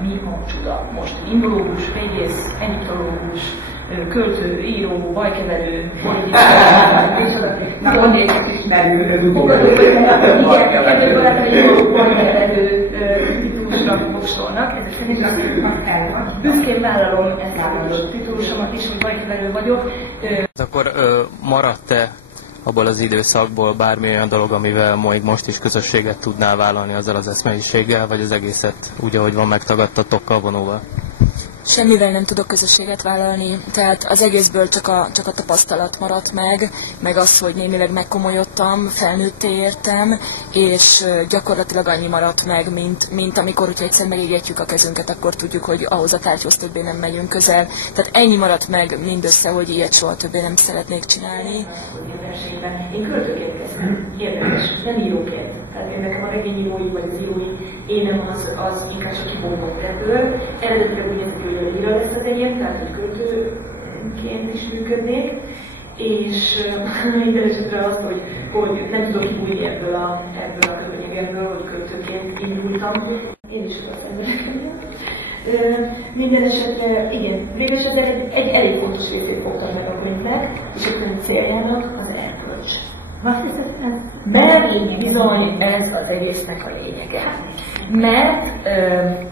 mi a csuda. Most indológus, régész, egyiptológus, költő, író, bajkeverő, politikus, Mondéket ismerő, titulusra voksolnak. Büszkén vállalom ezt a titulusomat is, hogy bajkeverő vagyok. Akkor maradt-e abból az időszakból bármi olyan dolog, amivel még most is közösséget tudnál vállalni azzal az eszmeiséggel, vagy az egészet úgy, ahogy van, megtagadtatok kavonóval? Semmivel nem tudok közösséget vállalni, tehát az egészből csak a tapasztalat maradt meg az, hogy némileg megkomolyodtam, felnőtté értem, és gyakorlatilag annyi maradt meg, mint amikor, hogyha egyszer megégetjük a kezünket, akkor tudjuk, hogy ahhoz a tárgyhoz többé nem megyünk közel. Tehát ennyi maradt meg mindössze, hogy ilyet soha többé nem szeretnék csinálni. Én költőként kezdtem, érdekes, nem íróként. Tehát én nekem a regényírói vagy az írói énem az inkább csak kibomlott ebből. Eredetileg úgy nézett, hogy íra lesz az enyém, tehát hogy költőként is működnék. És minden esetre azt, hogy nem tudok kibújni ebből a könyvegből, hogy költőként indultam. Én is minden esetre, igen, végül esetre egy elég fontos részét fogtam meg a könyvnek, és a könyv céljának az erkölcs. Mert bizony ez az egésznek a lényege. Mert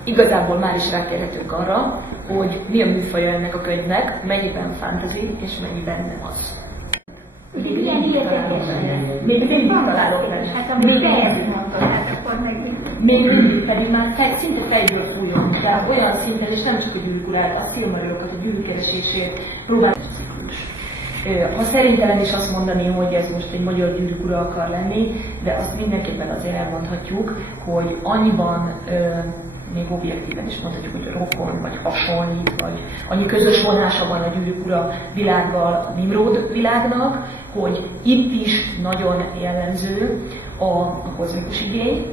igazából már is rátérhetünk arra, hogy mi a műfaja ennek a könyvnek, mennyiben fantasy és mennyiben nem az. Még mindig találok benne. Még mindig pedig már szinte fejből fújom, de olyan szinten, és nem csak a gyűrűk a szilmariokat, a gyűrűkeresését próbálom a ciklus. Ha szerintem is azt mondani, hogy ez most egy magyar gyűrűk ura akar lenni, de azt mindenképpen azért elmondhatjuk, hogy annyiban még objektíven is mondhatjuk, hogy rokon, vagy hasonlít, vagy annyi közös vonása van a gyűrűk ura világgal, a Nimrod világnak, hogy itt is nagyon jellemző a kozmikus igény,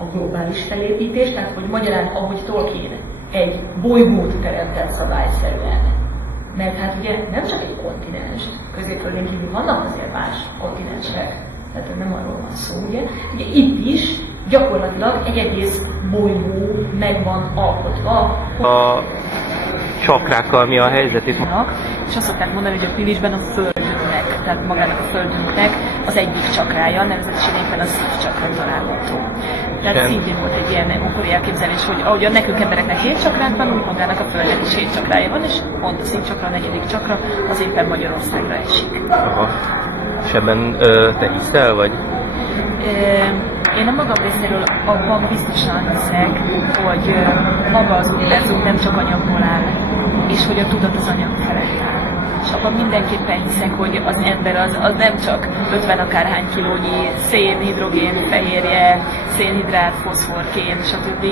a globális felépítés, tehát hogy magyarán, ahogy Tolkien egy bolygót teremtett szabályszerűen. Mert hát ugye nem csak egy kontinens, Középföldön kívül vannak azért más kontinensek, tehát nem arról van szó, ugye? Ugye itt is gyakorlatilag egy egész bolygó meg van alkotva. A csakrákkal mi a helyzet itt? És azt szokták mondani, hogy a Pilisben a földünknek, tehát magának a földünknek az egyik csakrája, nevezetesen éppen a szívcsakra található. Tehát szintén volt egy ilyen ókori elképzelés, hogy ahogyan nekünk embereknek 7 csakránk van, úgy magának a földnek is 7 csakrája van, és pont a szívcsakra, a 4. csakra, az éppen Magyarországra esik. Aha. És ebben te hiszel, vagy? Én a magam részéről abban biztosan hiszek, hogy maga az univerzum nem csak anyagból áll, és hogy a tudat az anyag felett áll. És abban mindenképpen hiszek, hogy az ember az nem csak 50 akárhány kilónyi szén, hidrogén, fehérje, szénhidrát, foszfor, kén, stb.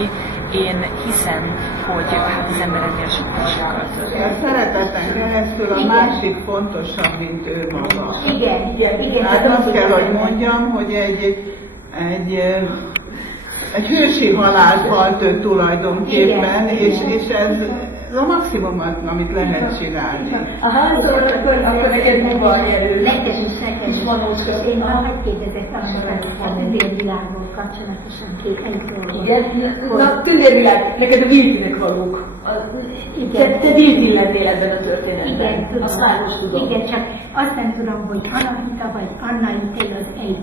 Én hiszem, hogy az ember ennél sokkal több. A szereteten keresztül a másik fontosabb, mint ő maga. Igen. Hát azt kell, hogy mondjam, hogy egy hősi halált halt ő tulajdonképpen, és ez a maximum, amit lehet csinálni. Akkor neked mi van jelő? Nekem valószínűleg én már megkérdezett a tündérvilágból kapcsolatosan egy dolgot. Igen? Na, tündérvilág, neked a vízinek valók. Te vízi lettél ebben a történetben. Igen, tudom. Azt már most tudom. Igen, csak azt nem tudom, hogy Anahita vagy Anna Hitél az egy.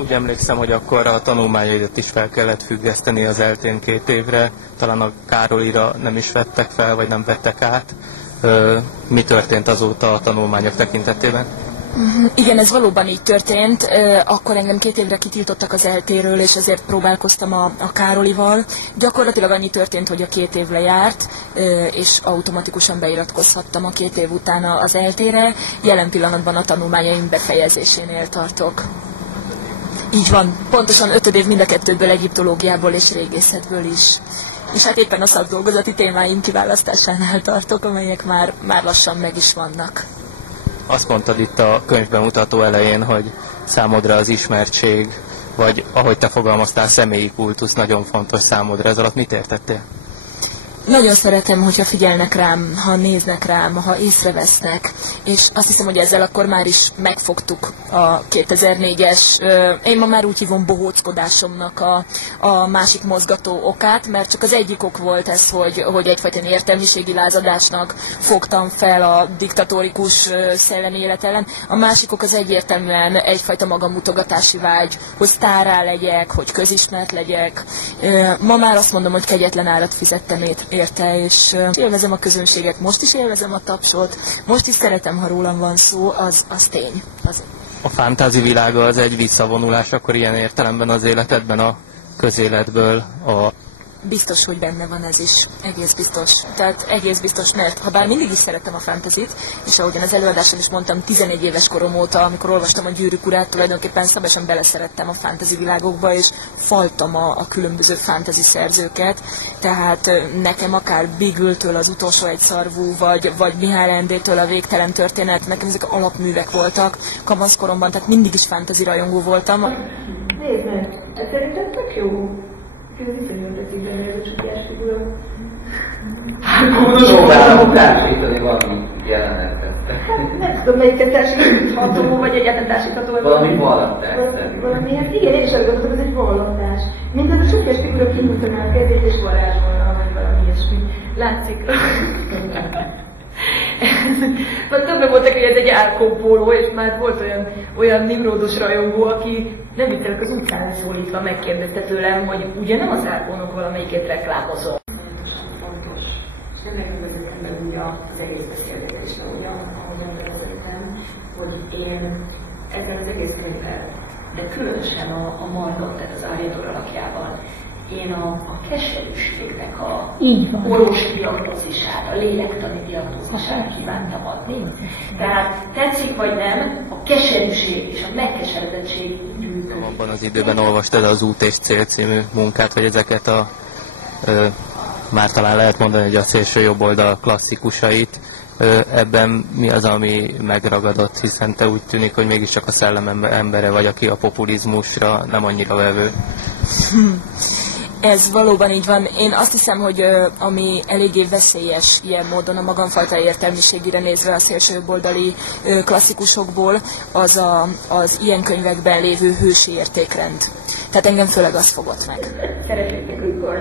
Úgy emlékszem, hogy akkor a tanulmányaidat is fel kellett függeszteni az eltén 2 évre, talán a Károlira nem is vettek fel, vagy nem vettek át. Mi történt azóta a tanulmányok tekintetében? Igen, ez valóban így történt. Akkor engem 2 évre kitiltottak az eltéről, és ezért próbálkoztam a Károlival. Gyakorlatilag annyi történt, hogy a 2 év lejárt, és automatikusan beiratkozhattam a 2 év után az eltére. Jelen pillanatban a tanulmányaim befejezésénél tartok. Így van, pontosan 5 év mind a 2-ből, egyiptológiából és régészetből is. És hát éppen a szakdolgozati témáim kiválasztásánál tartok, amelyek már lassan meg is vannak. Azt mondtad itt a könyvbemutató elején, hogy számodra az ismertség, vagy ahogy te fogalmaztál, személyi kultusz nagyon fontos számodra. Ez alatt mit értettél? Nagyon szeretem, hogyha figyelnek rám, ha néznek rám, ha észrevesznek, és azt hiszem, hogy ezzel akkor már is megfogtuk a 2004-es, én ma már úgy hívom bohóckodásomnak a másik mozgató okát, mert csak az egyik ok volt ez, hogy egyfajta értelmiségi lázadásnak fogtam fel a diktatórikus szellemi élet ellen. A másik ok az egyértelműen egyfajta magamutogatási vágy, hogy sztárrá legyek, hogy közismert legyek. Ma már azt mondom, hogy kegyetlen árat fizettem érte, és élvezem a közönséget, most is élvezem a tapsot, most is szeretem, ha rólam van szó, az tény. A fantázi világa az egy visszavonulás, akkor ilyen értelemben az életedben, a közéletből, Biztos, hogy benne van ez is. Egész biztos. Tehát egész biztos, mert ha bár mindig is szerettem a fantasyt, és ahogyan az előadáson is mondtam, 14 éves korom óta, amikor olvastam a Gyűrűk urát, tulajdonképpen szabadon beleszerettem a fantasy világokba, és faltam a különböző fantasy szerzőket. Tehát nekem akár Beagle-től az utolsó egyszarvú, vagy Mihály Endétől a Végtelen történet, nekem ezek alapművek voltak kamaszkoromban, tehát mindig is fantasy rajongó voltam. Nézd meg, ez szerintem tök jó. Ez viszonyult a szívben, ez a csukjás figura. Próbálom társítani valami jelenetet. Nem tudom, melyiket társítható, vagy egyáltalán társítható. Valami vallatás. Valami, hát igen, én is azt gondolom, hogy ez egy vallatás. Mint az a csukjás figura kinyújtaná a kezét és varázsolna, vagy valami ilyesmi. Látszik. Már többen voltak, hogy ez egy árkópóló, és már volt olyan nimródos rajongó, aki nem vittek az utcán szólítva megkérdezte tőlem, hogy ugye nem az árkónak valamelyiket reklámozom. Fontos. Nem megmondom ember úgy az egész beszélgetésre, ahogyan beszéltem, hogy én ezzel az egész könyvvel, de különösen a Margot, tehát az Ariador alakjával, én a keserűségnek a orvosi diagnózisát, a lélektani diagnózisát kívántam adni. Tehát tetszik vagy nem, a keserűség és a megkeseredettség gyűjtő. Abban az időben olvastad az Út és Cél című munkát, vagy ezeket már talán lehet mondani, hogy a szélső jobboldal klasszikusait. Ebben mi az, ami megragadott, hiszen te úgy tűnik, hogy mégiscsak a szellem embere vagy, aki a populizmusra nem annyira vevő. Ez valóban így van. Én azt hiszem, hogy ami eléggé veszélyes ilyen módon a magamfajta értelmiségére nézve a szélsőjobboldali klasszikusokból, az ilyen könyvekben lévő hősi értékrend. Tehát engem főleg az fogott meg. Szeretnék mikor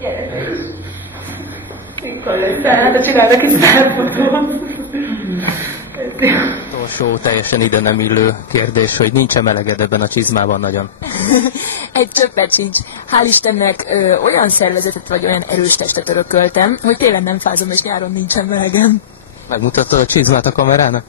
gyerekek. Mikor lesz hát a csinálnak is felfogom. Utolsó teljesen ide nem illő kérdés, hogy nincs-e meleged ebben a csizmában nagyon? Egy csöppet sincs. Hál' Istennek olyan szervezetet vagy olyan erős testet örököltem, hogy télen nem fázom és nyáron nincsen melegem. Megmutattad a csizmát a kamerának?